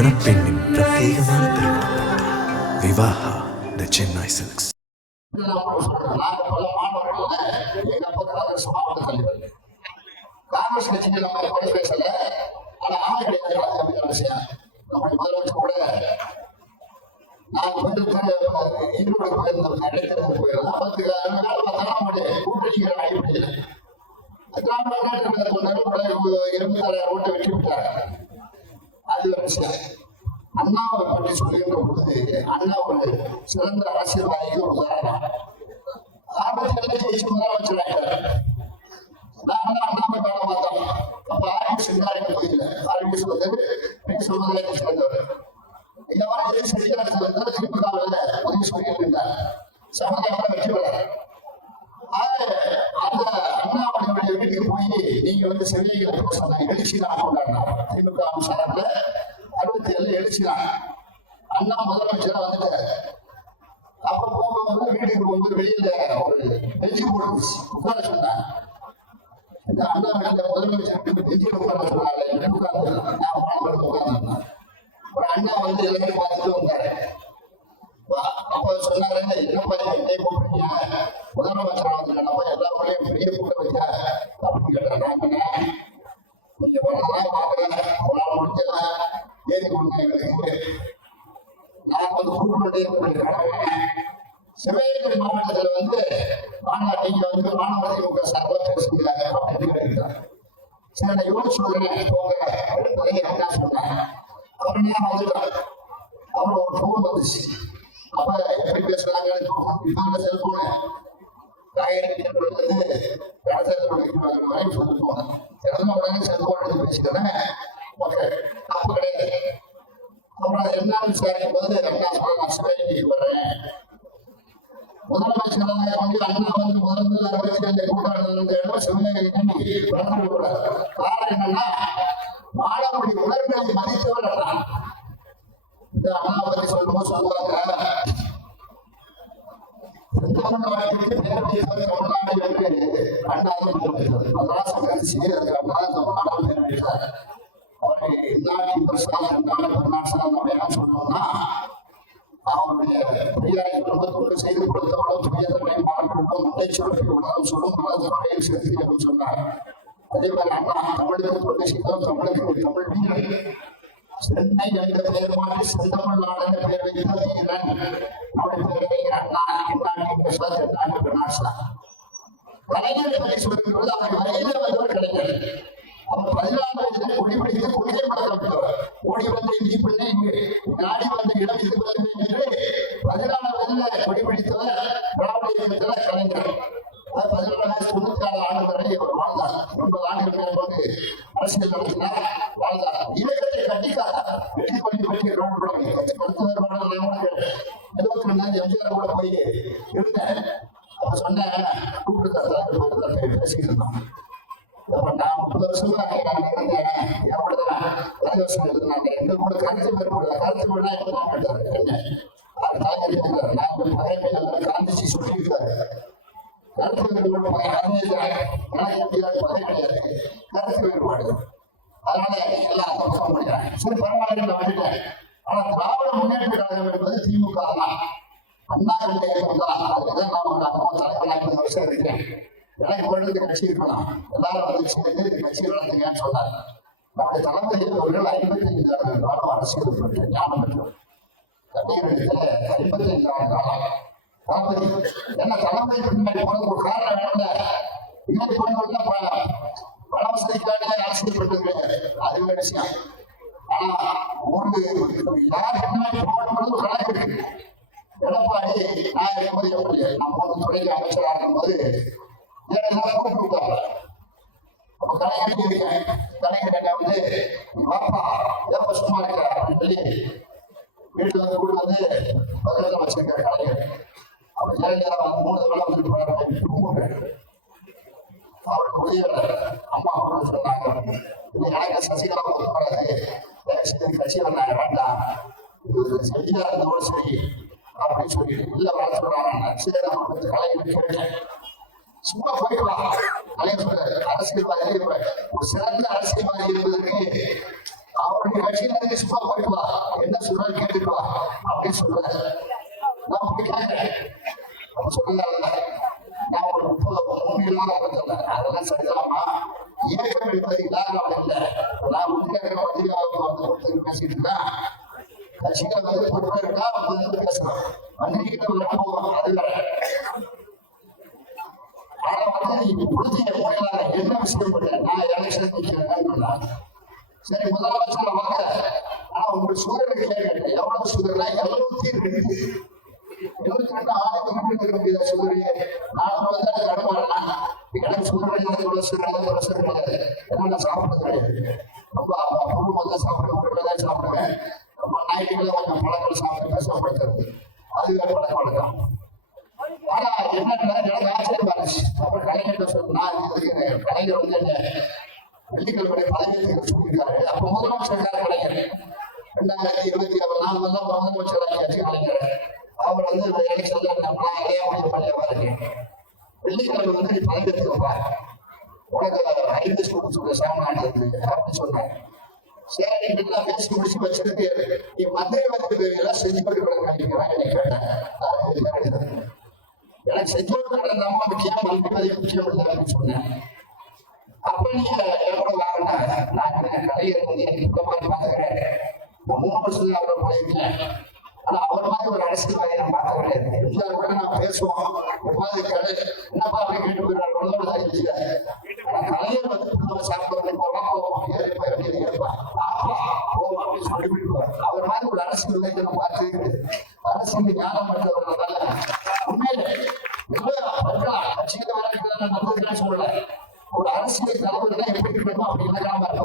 மணப்பெண்ணின் பிரத்யேகமான திருமணம் விவாஹா தி சென்னை சில்க்ஸ். காங்கிரஸ் கட்சிக்கு நம்ம கூட பேசல, ஆனா ஆள் கிடையாது விஷயம். நம்ம முதலமைச்சர் கூட நான் வந்து ஈரோடு போயிருந்தோம், இடைத்தேர்தல் போயிருந்தோம். கூட்டணிங்கிற அடிப்படையில் 26,000 ஓட்டை வெற்றி பெற்றார். அது ஒரு விஷயம். அண்ணாவை பற்றி சொல்லுகின்ற பொழுது அண்ணா ஒரு சிறந்த அரசியல்வாதிக்கு ஒரு உதாரணம். ஆரம்பத்தில் ஜெயிச்சு முதலமைச்சர் ஆகிட்டார். நாங்களும் அண்ணாவை காண பார்த்தோம். அப்ப ஆர்பிஎஸ் இருந்தாரு பகுதியில். ஆர்பிஎஸ் வந்து சமுதாயத்தை சேர்ந்தவர். இந்த மாதிரி செட்டியாரத்தில் இருந்தால் திமுகவில் உதவி சொல்லிட்டு இருந்தார். சமுதாயம் வெற்றி பெறார். அந்த அண்ணாவுடைய வீட்டுக்கு போய் நீங்க வந்து செவிலிகளை சொன்னாங்க. எழுச்சி தான் கொண்டாடினார். திமுக சார்பில் 67 எழுச்சி தான். அண்ணா முதலமைச்சர் வந்துட்டார். அப்ப போகும்போது வீட்டுக்கு போகும்போது வெளியில ஒரு பெஞ்சு போட்டு உட்கார சொன்னாங்க. இந்த அண்ணா வீட்டுல முதலமைச்சர் பெஞ்சில் உட்கார சொன்னாங்க. உட்கார்ந்து ஒரு அண்ணா வந்து எல்லாரும் பார்த்துட்டு வந்தாரு. அப்ப சொன்னாரு, என்னப்பா என்னை கூப்பிடுறீங்க, முதலமைச்சர் வந்து நம்ம எல்லா பிள்ளையும் பெரிய கூட்டம் வச்சா அப்படின்னு கேட்டாங்க. நீங்க வரலாம் வாங்க, ஒரு நாள் முடிச்சா ஏறி கொடுங்க எங்களுக்கு. நான் வந்து கூப்பிட்டு சிவகங்கை மாவட்டத்துல வந்து நீங்க வந்து மாணவர் திமுக சார்பாக பேசுங்க அப்படின்னு கேட்டாங்க. சரி நான் யோசிச்சு சொல்றேன் போங்க என்ன சொன்னாங்க. அப்படின்னா வந்துட்டாங்க. அப்புறம் ஒரு போன் வந்துச்சு. அப்ப எப்படி பேசுறாங்க செல்போனு உடனே செல்போன் எடுத்து பேசிக்கிறேன். ஓகே அப்ப கிடையாது. அப்புறம் என்ன விசாரிக்கும் போது அண்ணா சொல்ல நான் சிவகங்கைக்கு வர்றேன். முதலமைச்சராக வந்து அண்ணா வந்து முதல்ல அரசியல் கூட்டாளர் இடம் சிவகங்கை வளர்ந்து விடுறாரு. காரணம் என்னன்னா மாணவருடைய உணர்வுகளை மதித்தவர் அண்ணா. இந்த அண்ணா பத்தி சொல்லும்போது சொல்லுவாங்க, தமிழ்நாட்டுக்கு தமிழ்நாடு என்று அண்ணாதான் அதெல்லாம் கருத்து அவரை நாட்டின் பிரசாதம் நம்ம என்ன சொன்னோம்னா அவருடைய பெரியாரை குடும்பத்தோடு செய்து கொடுத்தவர்களும் துயரத்தை மாற்றப்படும் முட்டை சுரப்பி உணவு சொல்லும் மனதை செலுத்தி என்று சொன்னார். அதே மாதிரி அண்ணா தமிழுக்கு தொண்டு செய்தோம். தமிழுக்கு தமிழ் வீரர்கள் சென்னை என்ற பெயர் மாற்றி செந்தமிழ்நாடு என்ற பெயர் வைத்த வீரன் அவருடைய பெயரை அண்ணா என்னாட்டி பிரசாத் என்னாட்டி பிரணாசா. கலைஞரை பற்றி சொல்லும்போது அவர் வரையில வந்தவர் கலைஞர். அவர் 14 வயதில் கொடிபிடித்து கொள்கை பழக்கப்பட்டவர். ஓடி வந்த இந்தி பெண்ணை நாடி வந்த இடம் இது என்று 14 வயதில் கொடிபிடித்தவர் திராவிட இயக்கத்தில் கலைஞர். 1496 ஆண்டு வரை அவர் வாழ்ந்தார். 9 ஆண்டுகள் போது அரசியல் நடத்தினார், வாழ்ந்தார். இலக்கத்தை கட்டிக்காதார். வெற்றி பண்ணி வெற்றி எம்ஜிஆர் கூட போய் இருந்தேன். அப்ப சொன்னேன் கூப்பிட்டு பேசிட்டு இருந்தோம். நான் 30 வருஷமா இருந்தேன். எவ்வளவுதான் 10 வருஷம் இருந்தாங்க. எங்க கூட கருத்து பெறப்படல. கருத்து பெறா காந்திஜி சொல்லியிருக்காரு. கருத்து வேறுபாடு கருத்து வேறுபாடு. அதனால எல்லாம் சொல்ல முடியாது. சரி பரவாயில்ல வந்துட்டேன். ஆனா திராவிட முன்னேற்ற கழகம் என்பது திமுக தான். அண்ணா கண்ட இயக்கம் தான். அதுதான் நான் தலைவராக 50 வருஷம் இருக்கேன். எனக்கு பொழுது கட்சி இருக்கலாம். எல்லாரும் வந்து சேர்ந்து கட்சி நடத்துங்கன்னு சொன்னாங்க. நம்முடைய தலைமையில் அவர்கள் 55 ஆண்டு காலம் அரசியல் பெற்ற ஞானம் பெற்றோர். கட்சியிடத்துல 55 ஆண்டு காலம் தளபதி என்ன தலைமை பின்னாடி போனது ஒரு காரணம் என்ன? இன்னைக்கு பொண்ணு பண வசதிக்காக அரசியல் பெற்றது கிடையாது. அது ஒரு விஷயம். ஆனா ஒரு யார் என்ன போடும்போது ஒரு கணக்கு இருக்கு. எடப்பாடி நான் இருக்கும்போது எப்படி நான் 3 துறைக்கு அமைச்சராக இருக்கும்போது கூப்பிட்டு விட்டாங்க. அப்ப கலைஞர் இருக்கேன். கலைஞர் என்ன வந்து பாப்பா எப்ப சும்மா இருக்க அப்படின்னு சொல்லி வீட்டுல வந்து கூட வந்து பதினெல்லாம் வச்சிருக்காரு கலைஞர். அப்ப ஜெயலலிதா 3 தடவை வந்துட்டு போறாரு. அவருக்கு உதவியாளர் அம்மா அப்படின்னு சொன்னாங்க. எனக்கு சசிகலா வராது கட்சியில் நாங்க வேண்டாம், செஞ்சா இருந்தோடு சரி அப்படின்னு சொல்லிட்டு இல்ல வர சொல்றாங்க. சரி அவங்களுக்கு கலைஞர் கேட்டேன். சும்மா போயிடலாம். கலைஞர் அரசியல்வாதி ஒரு சிறந்த அரசியல்வாதி என்பதற்கு அவருடைய கட்சியில சும்மா போயிட்டு வா, என்ன சொல்றாரு கேட்டுட்டு வா அப்படின்னு சொல்றாரு. நான் போய் கேட்கிறேன், அப்ப சொல்றாங்க நான் ஒரு 3 இல்லாத சொல்றேன், அதெல்லாம் சரிதாமா, இயக்கம் என்பது இல்லாத இல்லை. நான் வந்து பேசிட்டு இருக்கேன், கட்சியில வந்து பொறுப்பா இருக்கா வந்து பேசுறேன், மன்னிக்கிட்ட போவோம், அது ஆனா வந்து இப்ப புரிஞ்சுக்க முடியல என்ன விஷயம் பண்ண நான் எலெக்ஷன் நிக்கிறேன். சரி முதலமைச்சர் வாங்க, ஆனா உங்களுக்கு சுகர் கேட்க எவ்வளவு சுகர்னா 72 ஆயிரத்தி இருக்க சுகர். நான் வந்து கடமைலாம் எனக்கு சுகர் என்ன சாப்பிடுறது கிடையாது. ரொம்ப பொருள் முதல்ல சாப்பிடுவேன் சாப்பிடுவேன், ரொம்ப ஞாயிற்றுக்கிழமை கொஞ்சம் பழங்கள் சாப்பிட்டு பேசப்படுத்துறது, அதுவே பழக்க வழக்கம். ஆனா என்ன எனக்கு ஆச்சரியமா இருந்துச்சு. அப்புறம் கலைஞர் சொன்னா கலைஞர் வந்து என்ன வெள்ளிக்கிழமை பதவியேற்க சொல்லியிருக்காரு. அப்ப முதலமைச்சர் கலைஞர் 2024 நாலு முதலமைச்சர் ஆகியாச்சு கலைஞர். அவர் வந்து எலெக்ஷன்ல பண்ணியவா இருக்கு, வெள்ளிக்கிழமை வந்து நீ பதவியேற்கப்பா, உனக்கு 5 சொல்ற சாமான் அப்படின்னு சொன்னாங்க. சரி எல்லாம் பேசி முடிச்சு வச்சிருக்கு, நீ மந்திரி வந்து எல்லாம் செஞ்சு கொடுக்க நினைக்கிறான். எனக்கு செஞ்சு கொடுக்கறதாம முக்கியம், மந்திரி முக்கியம் இல்லை அப்படின்னு சொன்னேன். அப்ப நீங்க எவ்வளவு வாங்கினா நான் கலைஞர் வந்து எனக்கு மாதிரி பாத்துக்கிறேன், 3 வருஷத்துல அவரை பழகிக்கிறேன். ஆனா அவர் மாதிரி ஒரு அரசியல்வாதியை நான் பார்க்க கிடையாது. எம்ஜிஆர் கூட நான் பேசுவோம், எவ்வாறு கடை என்னப்பா அப்படி கேட்டு போயிடுறாரு, ஆனா கலைஞர் வந்து சாப்பிடுறது போவோம் அப்படின்னு சொல்லிவிடுவார். அவர் மாதிரி ஒரு அரசியல்வாதியை நான் பார்த்து அரசியல் ஞானம் பண்றவர்களால உண்மையில கட்சியில வர சொல்லல, ஒரு அரசியல் தலைவர்கள் எப்படி இருக்கணும் அப்படின்னு இருப்பார்.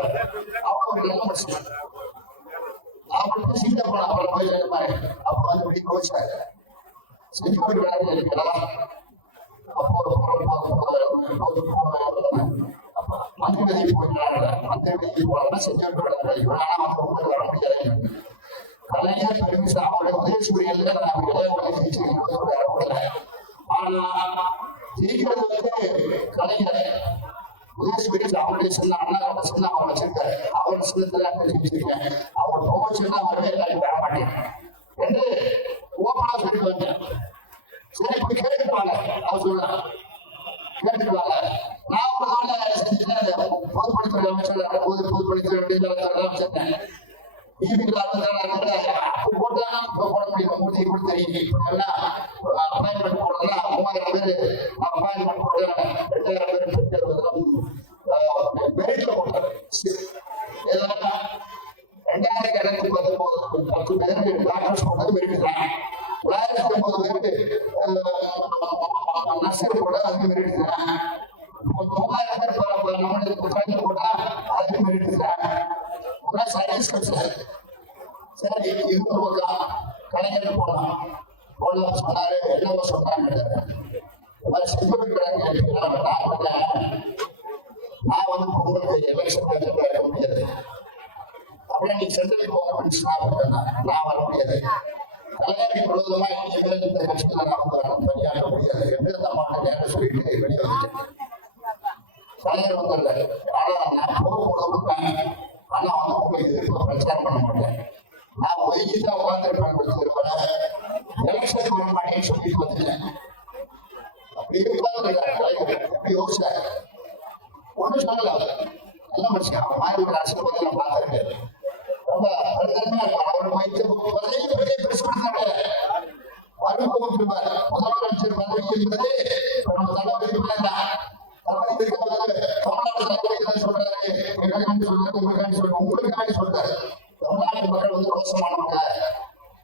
அவங்க ஒரு நல்ல மனுஷன். அவங்களுக்கு சீதா போன அப்புறம் போய் அப்ப வந்து எப்படி கோச்சாரு செஞ்சு இருக்கலாம். அப்போ மந்திரி போயிடுறாங்க, மந்திரி போனா செஞ்சு வர முடியாது. கலைஞர் பெருமிசா அவருடைய உதயசூரியன்ல ஆனா ஜெயிக்கிறது வந்து கலைஞர் உதயசூரியன் அவருடைய சின்ன அண்ணா சின்ன அவர் வச்சிருக்காரு, அவர் சின்னத்துல ஜெயிச்சிருக்கேன். அவர் போச்சுன்னா அவரே எல்லாரும் வர மாட்டேன் என்று ஓப்பனா சொல்லிட்டு வந்தேன். சரி போய் கேட்டுக்குவாங்க, அவர் சொல்றாங்க கேட்டுக்குவாங்க. நான் ஒரு செஞ்சுட்டேன், பொதுப்பணித்துறை அமைச்சர் பொதுப்பணித்துறை அமைச்சர் போடலாம் போட முடியும். மூர்த்தி கூட தெரியும், அப்பாயின்மெண்ட் போடலாம் 3000 பேர் அப்பாயின்மெண்ட் போட 2000 பேர் மெரிட்ல போட்டாரு. 2219 பேருக்கு டாக்டர்ஸ் போட்டது மெரிட் தான். 909 பேருக்கு நர்சரி போட அதுக்கு மெரிட் தான். 3000 பேர் நம்மளுக்கு போட்டா அதுக்கு மெரிட் தான். சயின்ஸ் கிடைச்சாரு. சரி இது ஒரு பக்கம் கலைஞர் போலாம் போலாம் சொன்னாரு, என்னவோ சொன்னாங்க. செஞ்சு கொடுக்குறாங்க. நான் வந்து உங்களுக்கு எலெக்ஷன் இருக்க முடியாது, அப்படியே நீ சென்ட்ரல் போக நான் வர முடியாது. கலைஞருக்கு விரோதமா இந்த கட்சியில நான் வந்து பணியாற்ற முடியாது என்று அந்த மாவட்ட சொல்லிட்டு வெளியே வந்துட்டேன். கலைஞர் வந்துடல, ஆனா நான் போக கொடுப்பேன், ஆனா வந்து உங்களுக்கு பிரச்சாரம் பண்ண மாட்டேன், நான் ஒதுக்கிதான் உட்கார்ந்து கொடுத்துருப்பேன், எலெக்ஷன் பண்ண மாட்டேன்னு சொல்லிட்டு வந்துட்டேன். அப்படி எப்படி யோசிச்சாரு, ஒன்றும் சொல்லல. நல்ல மனுஷன், அவன் மாதிரி ஒரு அரசியல் பத்தி நான் பார்த்துருக்கேன். ரொம்ப அழுத்தமா இருக்கும். அவர் பெரிய பேசுறாங்க, அனுபவம் முதலமைச்சர் பதவி என்பது நம்ம தலைவருக்கு வேண்டாம். தமிழ்நாட்டு மக்கள் வந்து ரோசமானவங்க,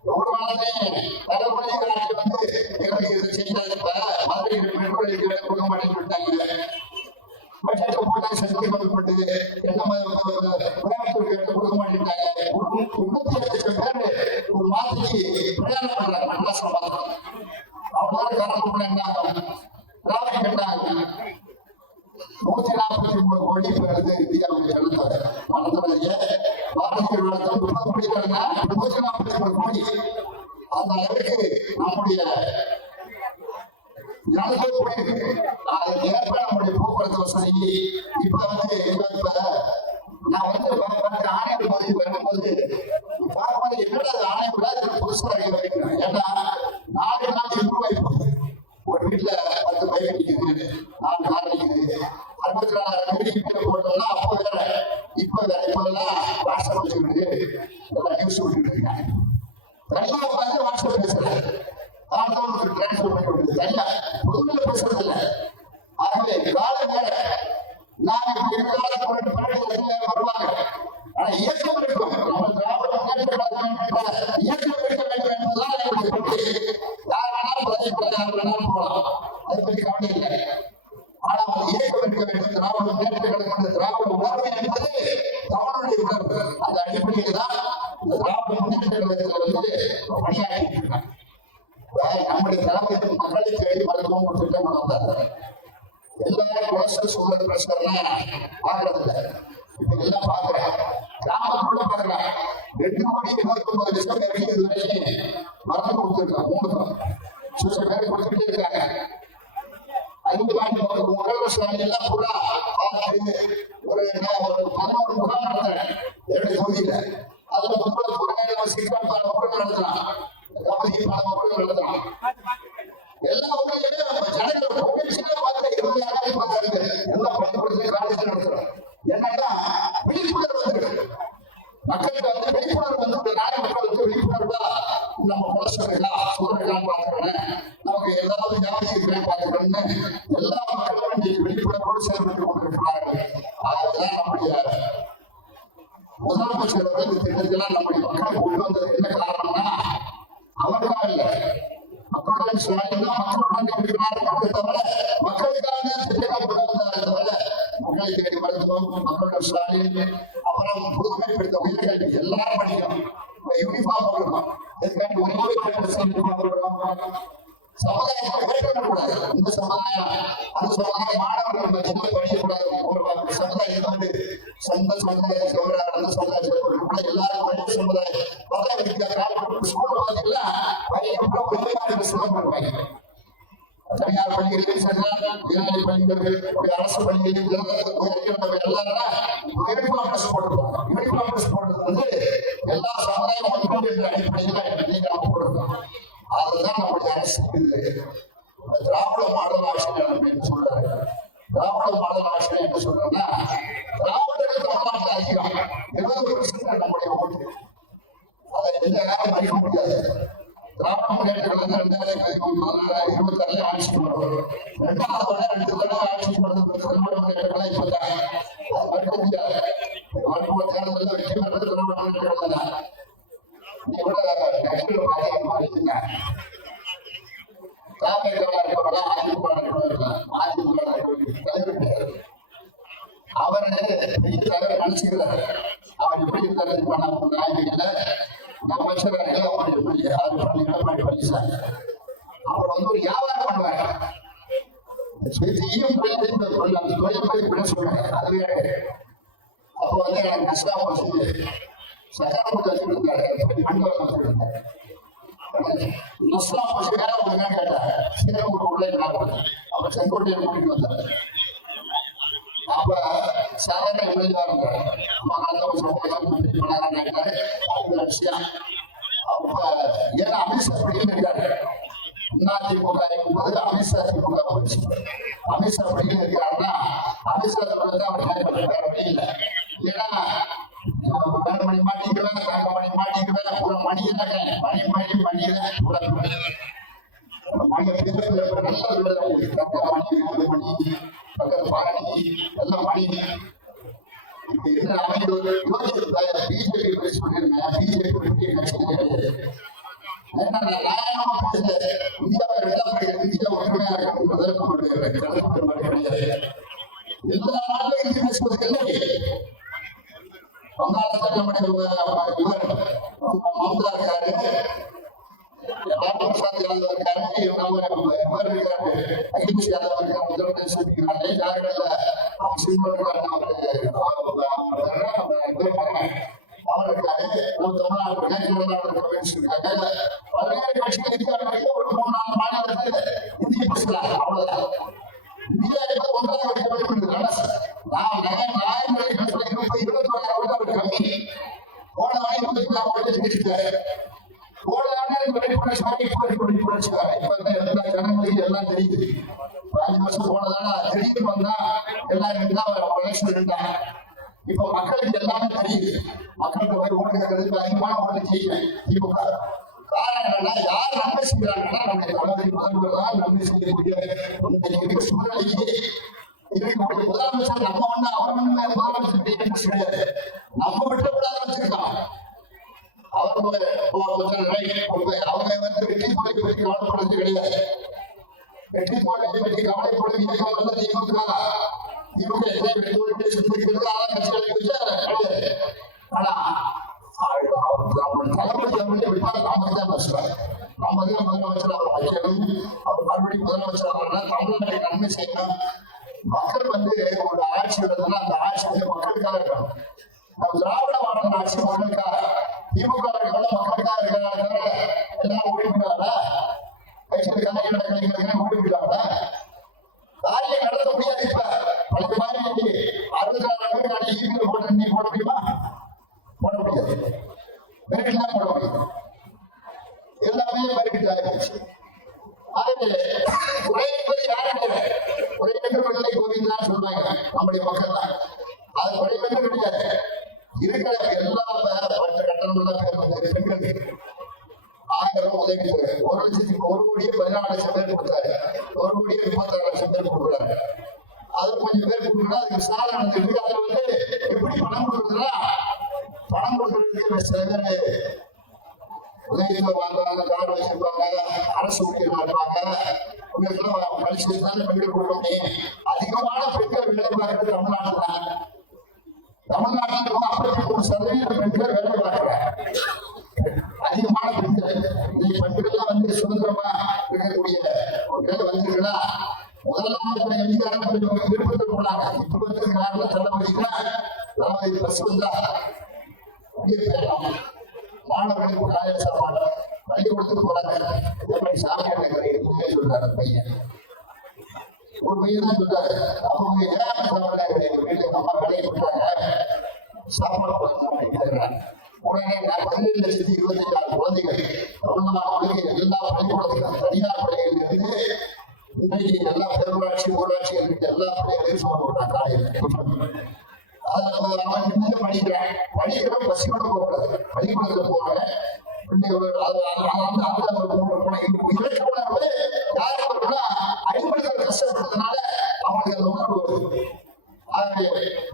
கொடுக்க மாட்டேன்னு கொடுக்க மாட்டேங்கிறாங்க. 27 பேர் ஒரு மாதத்துக்கு பிரயாணம் பண்றாங்க மெட்ராஸ்ல பார்த்து. அவனால காரணம் என்ன, டிராபிக் என்ன 143 கோடி பேருக்கு இந்தியாவுக்கு செலுத்தாரு. மனதிலேயே பாரதிய ஜனதா 143 கோடி. அந்த அளவுக்கு நம்முடைய நம்முடைய போக்குவரத்து வசதி இப்ப வந்து நான் வந்து ஆணையம் போது ஆட்சிக்கு வரும்போது பார்க்கும்போது என்னடா அது ஆணையம் விடாது புதுசா வைக்கணும். ஏன்னா 4 நாள் இம்ப்ரூவ் ஆகி போகுது. ஒரு வீட்டுல 10 பைக் நிக்குது, 4 கார் நிக்குது, 64 போட்டோம்னா அப்போ வேற இப்ப வேற. இப்ப எல்லாம் வாட்ஸ்அப் வச்சுக்கிட்டு எல்லாம் நியூஸ் விட்டுட்டு இருக்காங்க. தனியா உட்காந்து வாட்ஸ்அப் பேசுறேன், டிரான்ஸ்பர் பண்ணி விடுது, தனியா பொதுவில் பேசுறது இல்லை. ஆகவே காலம் வேற. நாங்க இப்ப இருக்கிற வருவாங்க. ஆனா இயக்கம் இருக்கும். நம்ம திராவிட முன்னேற்ற இயக்கம் இருக்க வேண்டும் என்பதுதான் என்னுடைய கொள்கை. யார் வேணாலும் பதவிப்பட, யார் வேணாலும் போகலாம், அதை பற்றி கவலை இல்லை. ஆனா ஒரு இயக்கம் இருக்க வேண்டும். திராவிட முன்னேற்ற கழகம், திராவிட உணர்வு என்பது தமிழனுடைய உணர்வு. அந்த அடிப்படையில் தான் இந்த திராவிட முன்னேற்ற கழகத்தில் பணியாற்றிட்டு இருக்காங்க. நம்முடைய தலைமை மக்களை தேடி மருத்துவம் ஒரு திட்டம் வந்தார். எல்லாரும் கொலஸ்ட்ரால், சுகர், பிரஷர்லாம் பாக்குறது இல்லை. இப்ப எல்லாம் பாக்குறேன், கிராமத்தோட பாக்குறேன். 2,29,00,000 பேருக்கு இது வரைக்கும் மருந்து கொடுத்துருக்காங்க. 3 பேர் கொடுத்துட்டே இருக்காங்க. 5 முதல்வர் எல்லாம் பூரா ஒரு 11 முகாம் நடத்துறேன் 2 தொகுதியில. அதுல முதல்வர் சிக்கல் பல முறை நடத்துறான், கமதி பல முறை நடத்துறான். எல்லா ஊர்லயுமே ஜனங்கள் பார்த்து 20,000 எல்லாம் பள்ளிக்கூடத்துல காலேஜ் நடத்துறோம். என்னன்னா விழிப்புணர்வு வந்துருக்கு. மக்களுக்கு வந்து விழிப்புணர்வு வந்து நாடு மக்களுக்கு விழிப்புணர்வா நம்ம கொலஸ்ட்ரால் சுகர் பார்க்கிறோம், நமக்கு ஏதாவது வியாதி இருக்கிறேன் பார்க்கிறோம்னு எல்லா மக்களும் இன்னைக்கு விழிப்புணர்வோடு செயல்பட்டு கொண்டிருக்கிறார்கள். அதுதான் நம்முடைய முதலமைச்சர் இந்த திட்டத்தெல்லாம் நம்முடைய மக்களுக்கு கொண்டு வந்தது என்ன காரணம்னா அவர்களாக இல்லை, மக்களுடன் சுவாயம்தான் மக்களுடன் இருக்கிறார்கள் தவிர மக்களுக்கான திட்டங்கள் கொண்டு வந்தார்கள் தவிர மக்களை தேடி மருத்துவம், மக்களுடன் ஸ்டாலின், அப்புறம் புதுமைப்படுத்த உயிர்கள் எல்லாரும் படிக்கணும். யூனிஃபார்ம் கொடுக்கணும். சமுதாயத்தை வேறுபடக்கூடாது. இந்த சமுதாயம் அந்த சமுதாயம் மாணவர்கள் படிக்கக்கூடாது. ஒரு சமுதாயத்தை வந்து சொந்த சமுதாய சொல்றாரு, அந்த சமுதாயம் எல்லாரும் படித்த சமுதாயம் ஸ்கூல் பார்த்தீங்கன்னா தனியார் பள்ளிகளில் இளநிலை பள்ளிகள், அரசு பள்ளிகளில் எல்லாரும் யூனிஃபார்ம் ட்ரெஸ் போட்டிருக்கோம். யூனிஃபார்ம் ட்ரெஸ் போடுறது வந்து எல்லா சமுதாயம் என்ற அடிப்படையில் நம்ம போட்டிருக்கோம். அதுதான் நம்முடைய அரசு. திராவிட மாடல் ஆட்சி என்று சொல்றாரு. திராவிட மாடல் ஆட்சி என்று சொல்றோம்னா திராவிடர்கள் தமிழ்நாட்டில் அதிகம் 70% நம்முடைய ஓட்டு. அதை எந்த நேரம் மதிக்க முடியாது. திராவிட முன்னேற்ற கழகம் 2016 ஆட்சிக்கு வருவார். 2வது 2 தடவை ஆட்சிக்கு வருவது திராவிட முன்னேற்ற கழகம் இப்பதான். அது மறுக்க முடியாது. மருத்துவ தேர்தலில் வெற்றி பெற்றது திராவிட முன்னேற்ற கழகம் தான். அவரு நினைச்சுக்கிறாரு அவர் எப்படி தரது பண்ண அமைச்சர் பழனிசாமி அவர் வந்து ஒரு வியாபாரம் பண்ணுவாங்க. அந்த தொழில் பற்றி சொல்றாங்க. அதுவே அப்போ வந்து எனக்கு கஷ்டம் போச்சு. சகரமுக வச்சுருந்தாரு, மண்டபம் வச்சுருந்தாரு. நஷ்டம் போச்சு வேற ஒரு கேட்டார். சீரமுக உள்ள அவர் செங்கோட்டையை கூட்டிட்டு வந்தார். அப்ப சாதாரண விளையாட விஷயம். அப்ப ஏன்னா அமித்ஷா படிக்கிறாரு. அதிமுக இருக்கும்போது அமித்ஷா திமுக போச்சு. அமித்ஷா படிக்கிறாருன்னா அமித்ஷா சொல்றது அவர் வேற வழி இல்லை. ஏன்னா வேற மணி மாட்டிக்குவேன், தங்க மணி மாட்டிக்குவேன், பூரா மணி என்ன மணி மணி மணியில பூரா மணி தங்க மணி மணி பக்கத்து பாரணி எல்லாம் மணி பிஜேபி பற்றி சொல்லியிருந்தேன். பிஜேபி பற்றி இந்தியாவை 2வது இந்தியா ஒற்றுமையாக எல்லா நாட்டிலும் இந்தி பேசுவது இல்லை. வங்காளத்தில் நம்முடைய மம்தா இருக்காரு, பிரசாத் யாதவ் இருக்காரு, இவர் இருக்காரு, அகிலேஷ் யாதவ் இருக்காரு, உத்தரப்பிரதேசம் இருக்காரு, ஜார்க்கண்ட்ல அவர் இருக்காரு, தமிழ்நாடு கம்யூனிஸ்ட் இருக்காங்க. பல்வேறு கட்சிகள் இருக்காங்க. ஒரு 3-4 மாநிலத்தில் இந்திய பேசுகிறாங்க. அவ்வளவுதான். இந்தியா ஒன்றாக நான் 21,000 கம்மி ஜெயிச்சுட்டாரு. போடலான்னு விழிப்புணர்ச்சி வாங்கி விழிப்புணர்ச்சி இப்ப எல்லா ஜனங்களுக்கு எல்லாம் தெரியுது. 5 வருஷம் போனதால திடீர்னு வந்தா எல்லாரும் எலெக்ஷன் இருந்தாங்க. இப்ப மக்களுக்கு எல்லாமே தெரியுது. மக்களுக்கு போய் ஓட்டு கேட்கறதுக்கு அதிகமான ஓட்டு ஜெயிக்கிறேன் திமுக. காரணம் என்னன்னா, யார் நன்மை செய்யறாங்கன்னா நம்முடைய தலைவர் முதல்வர் தான் நன்மை செய்யக்கூடிய சூழ்நிலைக்கு இருக்கக்கூடிய முதலமைச்சர். நம்ம அவர் முதலமைச்சர் கிடையாது, நம்ம விட்டுக்கூடாது வச்சிருக்கோம். அவங்க வெற்றி தோல்வி பற்றி கவலைப்படுறது கிடையாது. வெற்றி தோல்வி பற்றி கவலைப்படும் இயக்கம் வந்து திமுக. திமுக வெற்றி தோல்வி சுத்திருக்கிறது அதான் கட்சிகளுக்கு கிடையாது. ஆனா தலைமை நம்ம தான் பேசுறாரு. நம்ம தான் முதலமைச்சர் அவர் வைக்கணும். அவர் மறுபடியும் முதலமைச்சர் அவர்னா தமிழ்நாட்டை நன்மை செய்யணும். மக்கள் வந்து ஒரு ஆட்சி வருதுன்னா அந்த ஆட்சி வந்து மக்களுக்காக இருக்கணும். நம்ம திராவிட மாடல் ஆட்சி மக்களுக்காக, திமுக மக்களுக்காக இருக்கிறாங்க. எல்லாரும் ஓடிவிடாதா கட்சியில் கலைஞர் கலைஞர்கள் ஓடிவிடாதா காரியம் நடத்த முடியாது. இப்ப பழைய மாதிரி 64 போட்ட நீ போட முடியுமா? போட முடியாது. மெரிட்லாம் போட முடியும். எல்லாமே மெரிட் ஆகிடுச்சு. ஆகவே குறைப்பது யாரும் குறைவென்று கோவிந்தான் சொல்றாங்க நம்முடைய மக்கள் தான். அது குறைவென்று கிடையாது. இருக்கிற எல்லா மற்ற கட்டணம் பெண்களுக்கு 1000 உதவி 1,14,00,000 பேர் கொடுத்தாரு. 1,36,00,000 பேர் கொடுக்குறாரு. அது கொஞ்சம் பேர் கொடுக்குறா. அதுக்கு விசாரணை நடந்துட்டு அதுல வந்து எப்படி பணம் கொடுக்குறதுன்னா, பணம் கொடுக்கறதுக்கு சில பேர் உதவித்தொகை வாங்குவாங்க, கார்டு வச்சிருப்பாங்க, அரசு ஊழியர்கள் இருப்பாங்க. உங்களுக்கெல்லாம் பரிசீலித்தாலும் பெண்கள் கொடுக்க முடியும். அதிகமான பெண்கள் வேலை பார்க்கறது தமிழ்நாட்டில் தான். தமிழ்நாட்டில் 53% பெண்கள் வேலை பார்க்கிறாங்க. அதிகமான பெண்கள் பெண்கள் வந்து சுதந்திரமா இருக்கக்கூடிய ஒரு வேலை வந்திருக்குன்னா முதலாவது எம்ஜிஆர் விருப்பத்தில் போனாங்க. இப்ப வந்து காரணம் தளபதி பஸ் வந்தா மாணவர்களுக்கு காலையில சாப்பாடு பள்ளிக்கூடத்துக்கு போறாங்க. சாமியார் சொல்றாரு பையன், ஒரு பையன் தான் சொல்றாரு. அவங்க ஏன் வீட்டுக்கு அம்மா வேலையை பண்றாங்க, சாப்பாடு போடுறாங்க. உடனே 17,26,000 குழந்தைகள் தமிழ்நாடு எல்லா பள்ளிக்கூடத்துக்கும் தனியார் பள்ளிகள் இருந்து இன்றைக்கு எல்லா பேரூராட்சி ஊராட்சிகள் இருக்கு. எல்லா பள்ளிகளையும் சோறு போடுறாங்க காலையில். படிக்கிறேன் பசியோட போகக்கூடாது. பள்ளிக்கூடத்துல போறேன் அடிப்படையில் கஷ்டப்படுறதுனால அவங்களுக்கு அந்த உணர்வு வருது. ஆகவே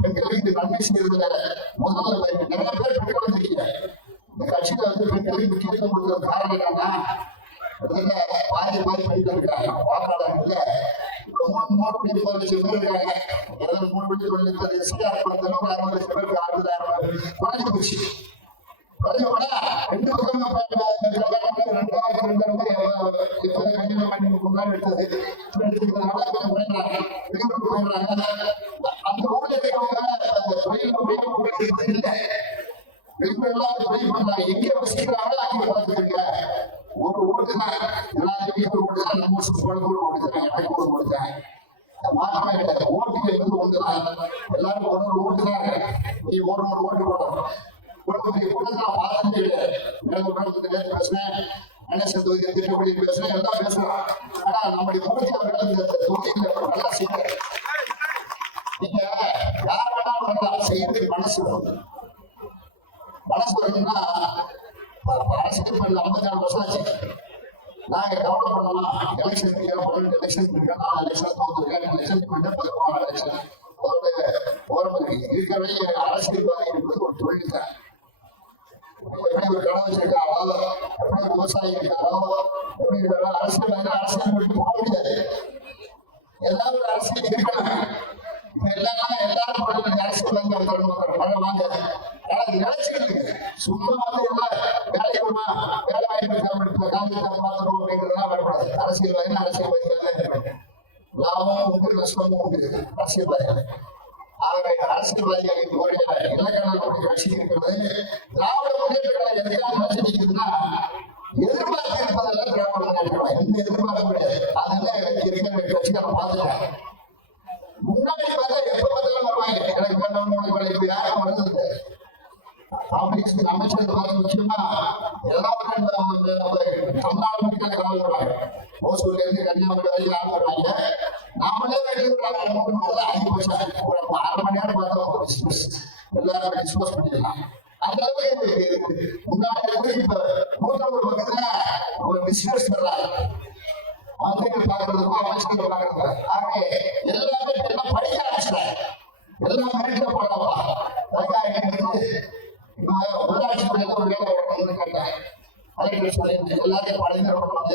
பெண்களுக்கு நன்மை செய்யறதுல முதல்ல நிறைய பேர் பெண்கள் வந்திருக்கீங்க. இந்த கட்சியில வந்து பெண்களுக்கு முக்கியத்துவம் கொடுக்கிற காரணம் என்னன்னா, பாதி பெண்கள் இருக்காங்க வாக்காளர்கள்ல. 3,30,00,000 பேர் இருக்காங்க. 3,30,00,000 எஸ்ஆர் படத்துல 60,00,000 பேருக்கு 60,000 குறைஞ்சு போச்சு. குறைஞ்ச போனா 2 பக்கம் முன்னாடி எடுத்தது எடுத்துக்கிறதுனால போயிடுறாங்க. அந்த ஊர்ல இருக்கிறவங்க தொழில் இல்லை. வெளிப்பெல்லாம் தொழில் பண்றாங்க. எங்கே வசிக்கிறாங்களோ அங்கே பார்த்துருங்க. ஒரு ஓட்டு தான் எல்லாரும் ஓட்டு தான். நம்ம ஓட்டு எனக்கு ஓட்டு தான். மாற்றமே கிடையாது. ஓட்டுல இருந்து ஒன்றுதான். எல்லாரும் ஒரு ஓட்டு தான். நீ ஒரு ஓட்டு போடணும். கூட்டத்தில் நான் பார்த்ததே கிடையாது. பேசுறேன், கணேசன் தொகுதியை திட்டப்படி பேசுறேன், எல்லாம் பேசுறோம். ஆனா நம்முடைய மூர்த்தி அவர்கள் இந்த தொகுதியில நல்லா செய்யறாரு. நீங்க யார் வேணாலும் பண்ணலாம், செய்யறதுக்கு மனசு வரும். மனசு வரணும்னா அரசியல் பண்ண 54 வருஷம் ஆச்சு. நாங்க கவலை பண்ணலாம். எலெக்ஷன் எலெக்ஷன் இருக்கேன், 4 எலெக்ஷன் தோன்றிருக்கேன். எலெக்ஷன் பண்ண 14 எலெக்ஷன் இருக்கிற அரசியல்வாதி என்பது ஒரு தொழில் தான். எப்படி ஒரு கடை வச்சிருக்காரோ, எப்படி ஒரு விவசாயி இருக்காரோ, எப்படி இருக்காரோ அரசியல் விட்டு போக முடியாது. ஏதாவது ஒரு அரசியல் இருக்கணும். இப்ப எல்லாரும் அரசியல் வாங்க நினைச்சுக்கிட்டு சும்மா வந்து வேலை வாய்ப்பு அப்படிங்கிறதுலாம் வரக்கூடாது. அரசியல்வாதிகள் லாபமும் உண்டு நஷ்டமும் உண்டு அரசியல்வாதிகள். ஆகவே அரசியல்வாதிகளுக்கு இலக்கண கட்சி இருக்கிறது. திராவிட முன்னேற்ற கழகம் எதுக்காக கட்சி நிற்குதுன்னா, எதிர்பார்ப்பு இருப்பதெல்லாம் திராவிட முன்னேற்ற கழகம் எந்த எதிர்பார்க்க முடியாது. அதெல்லாம் இருக்கிற கட்சிகளை பார்த்துட்டாங்க. முன்னாடி பார்த்தா எப்ப பார்த்தாலும் வருவாங்க. எனக்கு பண்ண இப்ப யாரும் வருது அமைச்சர் பார்த்து முக்கியமா எல்லாரும் தமிழ்நாடு மக்கள் கலந்துருவாங்க. ஓசூர்ல இருந்து கன்னியாகுமரி வரைக்கும் ஆள் வருவாங்க. நாமளே அதிகபட்சம் ஒரு 1/2 மணி நேரம் பார்த்தா எல்லாரும் டிஸ்போஸ் பண்ணிடலாம். அந்த அளவுக்கு முன்னாடி இப்ப நூற்றம்பது பக்கத்துல ஒரு பிசினஸ் வர்றாங்க. மந்திரிகள் பார்க்கறதுக்கும் அமைச்சர்கள் பார்க்கறதுக்கும் ஆகவே எல்லாமே எல்லாம் படிக்க ஆரம்பிச்சாங்க. எல்லாம் மெரிட்ட போடவா உள்ளாட்சி துறையில ஒரு வேலை கேட்டாங்க. எல்லாத்தையும் படைஞ்சிருக்கணும்.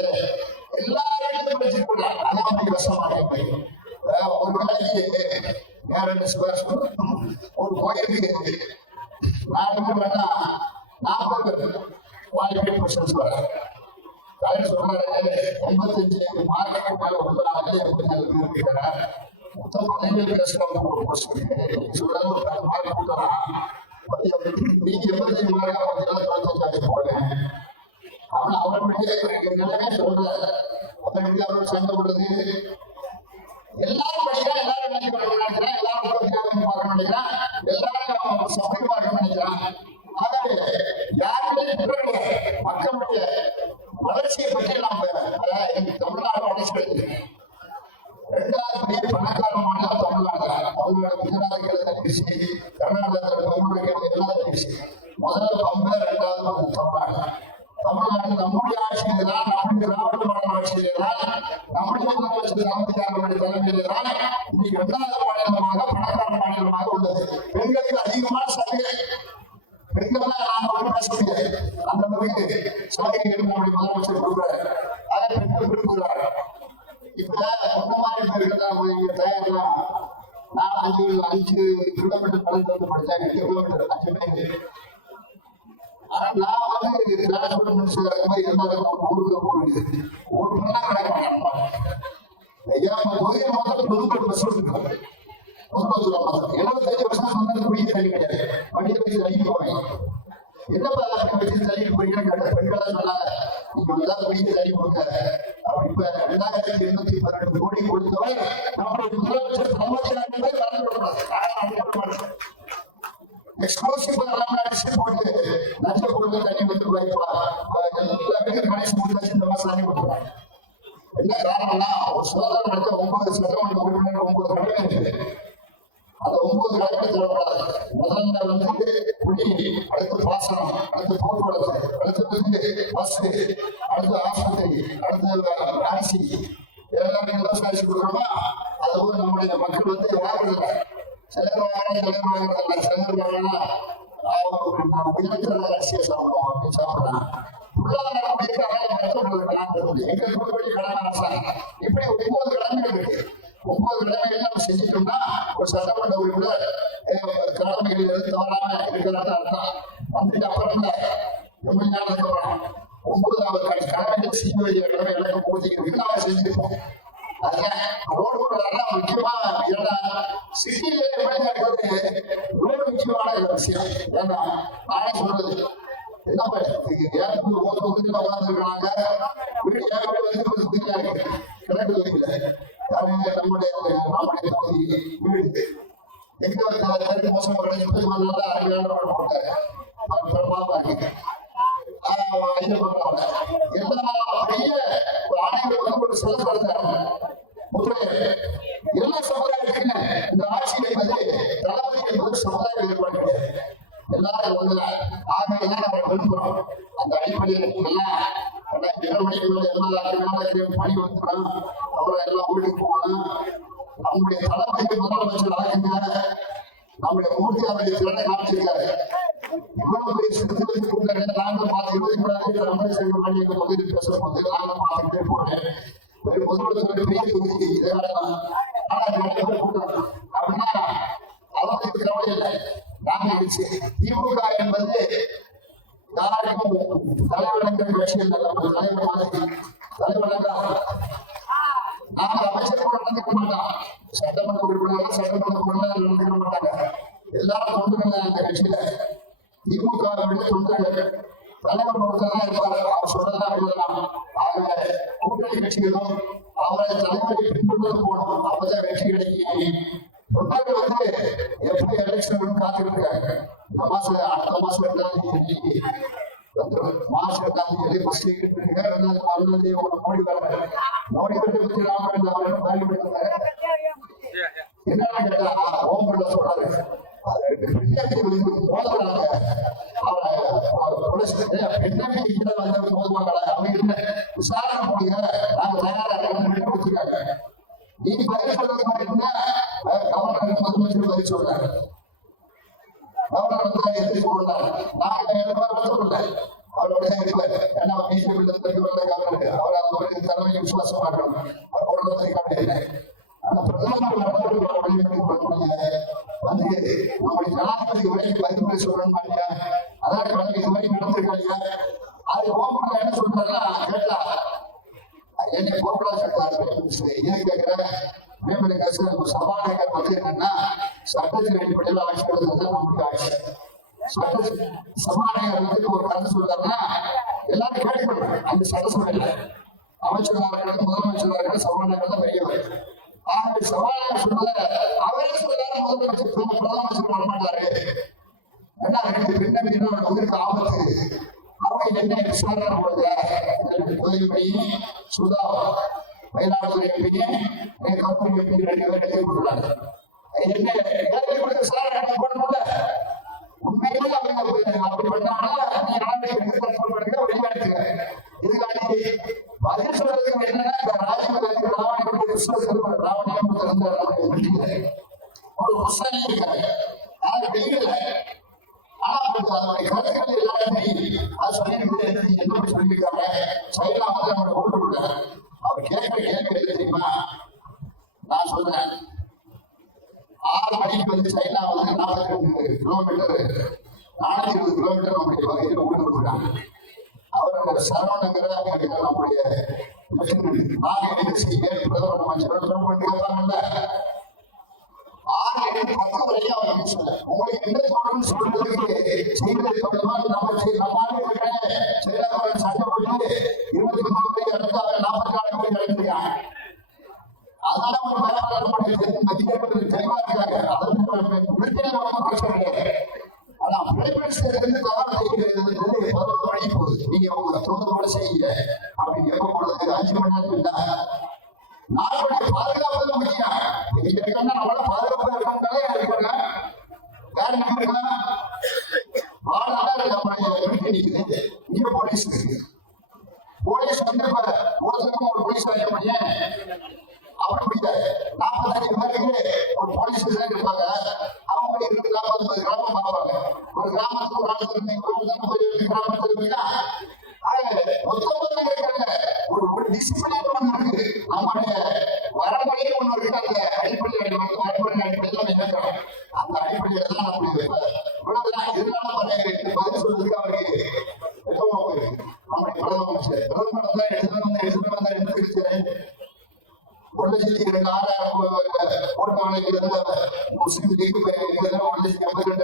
எல்லாரும் படிச்சிருக்கிறாங்க. அதான் பெரிய விஷயமாக ஒரு வேலைக்கு ஒரு கோயிலுக்கு 4 பேர் வேணா 40 பேர் குவாலிஃபைட் பர்சன்ஸ் வராங்க. தலைவர் சொல்றாரு 85 மார்க்கு மேல உள்ளாங்க மொத்தம் 15 கஷ்டம் சொல்றாரு. ஒரு 10 மார்க் கொடுத்தா நீங்க 85 மார்க் போடுவேன். அவன் அவருடைய நிலைமை சொல்றாரு. அவருக்கு சண்டை போடுறது எல்லாரும் படிக்கிறேன், எல்லாரும் நினைக்கிறேன், எல்லாரும் பார்க்க நினைக்கிறான், எல்லாரும் சபை பார்க்க நினைக்கிறான். ஆகவே யாருமே மக்களுடைய வளர்ச்சியை பற்றி நாம தமிழ்நாடு வளர்ச்சி 2வது பெரிய பணக்கார மாநிலம் தமிழ்நாடு. தமிழ்நாடு குஜராத் தனிச்சு, கர்நாடகத்தில் தமிழ்நாடு எல்லாம் தனிச்சு. முதல்ல பம்பை, 2வது தமிழ்நாடு. தமிழ்நாடு நம்முடைய ஆட்சியில்தான், நம்முடைய திராவிட மாடல் ஆட்சியில்தான், நம்முடைய முதலமைச்சர் ராமதாஸ் தலைமையில்தான் இன்னைக்கு 2வது மாநிலமாக பணக்கார மாநிலமாக உள்ளது. பெண்களுக்கு அதிகமான சலுகை. பெண்கள் நாம பேச முடியாது. அந்த அளவுக்கு சலுகைகள் நம்முடைய முதலமைச்சர் கொடுக்குறாரு. அதை பெண்கள் விரும்புகிறார். இப்ப இந்த மாதிரி பேருக்கு தயாரெல்லாம் நான் 5 கிலோமீட்டர் கடந்து வந்து படித்தேன். 8 கிலோமீட்டர் 5 மைல். ஆனா நான் டிரான்ஸ்போர்ட் மினிஸ்டர் இருந்தாலும் ஊருக்கு போறது ஒரு மணி நேரம் கிடைக்கும். ஐயா கோயில் மொத்தம் பொதுமக்கள் பஸ் கொடுத்துருக்காங்க. 75 வருஷம் சொன்னது குடிய தண்ணி கிடையாது. வண்டியை வச்சு தள்ளிட்டு போவாங்க. என்னப்பா வச்சு தள்ளிட்டு போறீங்கன்னு கேட்ட பெண்கள் சொன்னாங்க, நீங்க எல்லாம் குடிய தள்ளி கொடுங்க. இப்ப 2818 கோடி கொடுத்தவர் நம்முடைய முதலமைச்சர் எக்ஸ்க்ளூசிவ் போட்டு லட்ச கொடுத்து தண்ணி வந்து எல்லாமே கணேஷ் முடிச்சு இந்த மாசம் தண்ணி கொடுத்துருவாங்க. என்ன காரணம்னா ஒரு சோதனை நடத்த 9 சட்டமன்ற உறுப்பினர் 9 கடமை இருக்கு. அந்த 9 கடமை சொல்லப்படாது. முதல்ல குடி, அடுத்து பாசனம், அடுத்து போக்குவரத்து, அடுத்து பஸ், அடுத்து ஆஸ்பத்திரி, அடுத்து அரிசி, எல்லாமே இலவச அரிசி கொடுக்குறோமா? அது நம்முடைய மக்கள் வாங்குறதில்லை. சிலர் வாங்குறதில்ல. சிலர் வாங்கினா உயர்ந்த அரிசியை சாப்பிடுவோம் அப்படின்னு சாப்பிடுறாங்க. எங்களுக்கு கொடுக்கக்கூடிய கடமை அரசாங்கம். இப்படி 9 கடமைகள் இருக்கு. 9 கடமைகள் நம்ம செஞ்சுட்டோம்னா ஒரு சட்டமன்ற உறுப்பினர் கடமைகள் இருந்து தவறாம இருக்கிறதா அர்த்தம். வந்துட்டு அப்புறம் இல்லை எம்எல்ஏக்கு அப்புறம் 9வது கடமைகள் செய்ய வேண்டிய கடமை எல்லாருக்கும் கொடுத்துக்கிட்டு நாம செஞ்சிருப்போம். அதெல்லாம் ரோடு போடுறாருன்னா முக்கியமா சிட்டியில ரோடு முக்கியமான விஷயம். ஏன்னா நானே சொல்றது என்னப்பா உட்காந்துருக்காங்க வீடு கிழக்கு தொகுதியில நம்முடைய தொகுதி வீடு எங்க மோசம் போட்டாங்க. பிரமாதமா இருக்கு. எல்லா பெரிய ஆணையர்கள் ஒரு செலப்படுத்தாங்க. எல்லா சமுதாயத்துக்குமே இந்த ஆட்சி என்பது தளபதி என்பது சமுதாய வேறுபாடு கிடையாது. எல்லாரும் ஆகையெல்லாம் நம்ம விரும்புறோம். அந்த அடிப்படையில் எல்லாம் 2 மணிக்குள்ள எல்லா பணி வந்துடும். அப்புறம் எல்லாம் வீட்டுக்கு போகணும். நம்முடைய தளபதி முதலமைச்சர் அழைக்கின்ற நம்முடைய மூர்த்தி அவருடைய திறனை காமிச்சிருக்காரு. இவ்வளவு பெரிய நாங்கள் பார்த்து 23 அமைச்சர்கள் பண்ணி எங்க பகுதியில் பேசும்போது நாங்கள் பார்த்துக்கிட்டே போனேன். முதலமைச்சர் பெரிய தொகுதி இதெல்லாம் அப்படின்னா அவருக்கு கவலை இல்லை. நாங்கள் திமுக என்பது யாருக்கும் தலைவணங்கள் கட்சி தலைவணங்க நாங்கள் அமைச்சர் கூட நடந்துக்க மாட்டோம். சட்டமன்ற உறுப்பினர் சட்டமன்ற உறுப்பினர் நடந்துக்க மாட்டாங்க. எல்லாரும் தொண்டுகள் அந்த கட்சியில திமுக தொண்டுகள் தலைவர் ஒருத்தர் இருப்பாரு. அவர் சொல்றதெல்லாம் எழுதலாம். ஆக கூட்டணி கட்சிகளும் அவரை தலைவரை பின்பற்றுவது போனோம். அப்பதான் வெற்றி கிடைக்கும். தொண்டர்கள் வந்து எப்ப எலெக்ஷன் காத்துக்கிட்டு இருக்காங்க. இந்த மாசம் அடுத்த மாசம் 2ஆம் தேதி மார்ச் 2ஆம் தேதி ஃபர்ஸ்ட் மோடி வர மோடி பத்தி என்னன்னா கேட்டா ஓம் பிள்ளை சொல்றாரு விசாரணை போடுங்க நாங்க தயாரா கொடுத்துருக்காங்க. நீ பதில் சொல்றது மாதிரின்னா கவர்னர் முதலமைச்சர் பதில் சொல்றாரு. கவர்னர் வந்து எதிர்த்து கொடுத்தாரு. நாங்க சொல்லல அவருடைய ஏன்னா பிஜேபி கவர்னர் அவர் அதை தலைமை விசுவாசம் மாற்றணும். அவர் கொடுத்தது இல்லை. ஆனா பிரதமர் வந்து நம்முடைய ஜனாதிபதி உரைக்கு பதிவு சொல்லணும் இல்லையா? அதாவது வழக்கு இதுவரை நடந்திருக்கா இல்லையா? அது ஓப்பன் என்ன சொல்றாருன்னா கேட்டா என்னை போக்குவரத்து சட்டம் ஏன் கேட்கிறேன் சபாநாயகர் வந்து என்னன்னா சட்டத்தின் அடிப்படையில் ஆட்சி கொடுத்தது நம்முடைய ஆட்சி. சபாநாயகர் வந்து ஒரு கருத்து சொல்றாருன்னா எல்லாரும் கேட்டுக்கொள்றாங்க. அந்த சட்டசபையில அமைச்சராக முதலமைச்சராக சபாநாயகர் தான் பெரியவர். ஆகவே சபாநாயகர் சொல்றத அவரே சொல்றாரு முதலமைச்சர் பிரதமர் வரமாட்டாரு. ஏன்னா ரெண்டு பெண்ணு உயிருக்கு ஆபத்து. அவங்க என்ன விசாரணை போடுங்க உதவி சுதா மயிலாடுதுறை எம்பியும் கருப்பூர் எம்பி 2 பேர் எழுதி கொடுக்குறாங்க. என்ன விசாரணை போடணும்ல உண்மையிலே அவங்க அப்படி பண்ணாங்கன்னா வெளியாடுங்க. இதுக்காண்டி பதில் சொல்றதுக்கு என்னன்னா ஒரு புஸ்தகம் இருக்காங்க. ஆனா வெளியில ஆனா அதனுடைய கருத்துக்கள் எல்லாருமே அது சொல்லி என்ன சொல்லியிருக்காங்க. சைனா வந்து நம்மளை கூப்பிட்டு அவர் கேட்கிற கேள்வி என்ன தெரியுமா? நான் சொல்றேன் 6 மணிக்கு வந்து சைனா வந்து 42 கிலோமீட்டர் 420 கிலோமீட்டர் நம்முடைய பகுதியில் ஊட்டு விடுறாங்க. அவரோட சரவணங்கிற நம்முடைய பிரதமர் அமைச்சர் கேட்பாங்கல்ல 6 10 வரைக்கும் அவங்க பேசல. உங்களுக்கு என்ன தோணும்னு சொல்றதுக்கு செய்வதை சொல்லமா நம்ம சட்டம் போட்டு 23 கோடி அடுத்து அவர் 44 கோடி அடைஞ்சிருக்காங்க. அதனால ஒரு மதிப்பீடு தெளிவா இருக்காங்க. அதற்கு பிரச்சனை கிடையாது. ஆனா பிரைவேட் தவறு செய்கிறது 11 மணி போகுது. நீங்க உங்க தோட்டத்தோட செய்யுங்க அப்படின்னு எப்ப போடுறது 5 மணி நேரம் இல்ல. நாட்டுடைய பாதுகாப்பு தான் முக்கியம். நம்மளோட பாதுகாப்பா இருக்காங்களே இருக்காங்க. யாரு நினைக்கிறா நிக்குது இங்க போலீஸ் இருக்கு. போலீஸ் வந்து ஒருத்தருக்கும் ஒரு போலீஸ் பண்ணி அப்படி முடியாது. 45 பேருக்கு ஒரு போலீஸ் இருப்பாங்க. அவங்க 40 கிராமம் பார்ப்பாங்க. ஒரு கிராமத்துக்கு ஒரு கிராமத்துக்கு ஒரு டிசிப்ளின் ஒண்ணு இருக்கு. நம்முடைய வரமுறையே ஒண்ணு இருக்கு. அந்த அடிப்படையில் அந்த அடிப்படையில தான் நம்முடைய இதனால பதில் சொல்றதுக்கு அவருக்கு நம்முடைய பிரதமர் தான் எடுத்து 1,02,000 ஓட்டுவாளைகள் முஸ்லீம் லீக் 1,82,000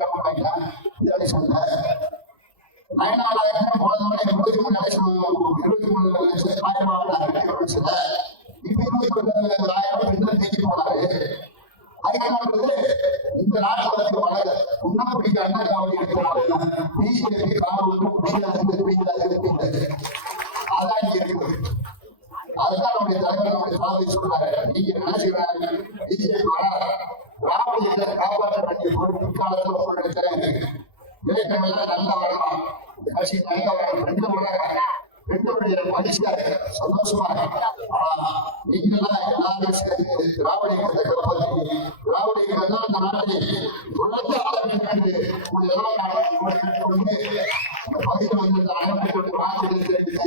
9,000 போனதோட 23,000 இப்ப 21,000 நீக்கி போனாரு. அதுக்கு இந்த நாட்டில் வளர இன்னும் பிடிக்க அண்ணா காவடி எடுக்கிறாங்க. பிஜேபி அதான் இருக்குது. அதுதான் நம்முடைய தலைவர்களுடைய தலைமை சொல்றாங்க. நீங்க நினைச்சுக்கிறாங்க பிஜேபி திராவிட காப்பாற்ற வேண்டிய பொருள் பிற்காலத்தில் உங்களுக்கு இலக்கம் எல்லாம் நல்லா வரலாம். கட்சி நல்லா வரணும். 2 வராங்க. 2 மகிழ்ச்சியா இருக்கு, சந்தோஷமா இருக்கு. ஆனா நீங்கெல்லாம் எல்லாரும் சேர்ந்து திராவிட இயக்கத்தை காப்பாற்றி திராவிட இயக்கம் தான் இந்த நாட்டை தொடர்ந்து ஆரம்பிக்கிறது. பகுதியில் வந்து அனுமதி வாக்குறுதி தெரிவித்து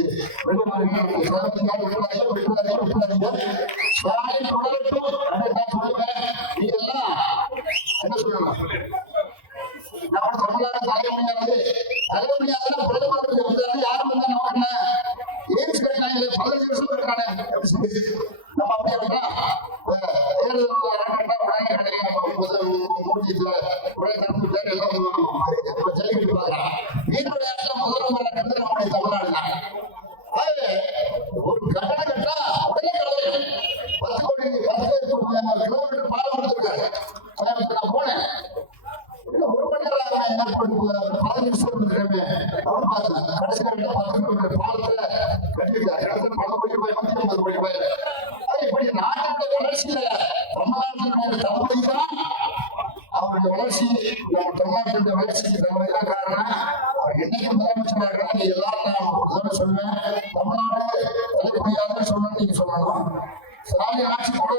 இதெல்லாம் என்ன சொல்லலாம். நம்ம தமிழ்நாடு தலைமுறையானது தலைமுறையாக பிரதமர் வந்தாரு. யாரும் வந்தா நம்ம என்ன எய்ம்ஸ் கட்டினாங்க 15 வருஷம் இருக்கானே நம்ம அப்படியே ஜல்லிக்கட்டு பார்க்கலாம். மீன் விளையாட்டுல முதல்வர் நம்முடைய தமிழ்நாடு தான். ஒரு கட்டணம் கட்டா உடனே கிடையாது. 10 கோடி 10 கிலோமீட்டர் பாலம் கொடுத்திருக்காரு. 1 மணி நேரம் ஏற்பாடு 15 சொல்லுமே கடைசியில் 10 கிலோமீட்டர் பாலத்துல கட்டிருக்காரு. இடத்துல 10 கோடி ரூபாய் 150 கோடி ரூபாய். இப்படி நாட்டினுடைய வளர்ச்சியில தமிழ்நாட்டினுடைய தலைமை தான் அவருடைய வளர்ச்சி. நம்ம தமிழ்நாட்டினுடைய வளர்ச்சிக்கு தலைமை தான் காரணம். அவர் என்னைக்கு முதலமைச்சராக இருக்கிறாங்க எல்லாரும் நான் சொல்லுவேன். தமிழ்நாடு தலைமையாக சொல்லணும். நீங்க சொல்லணும். ஸ்டாலின் ஆட்சி கூட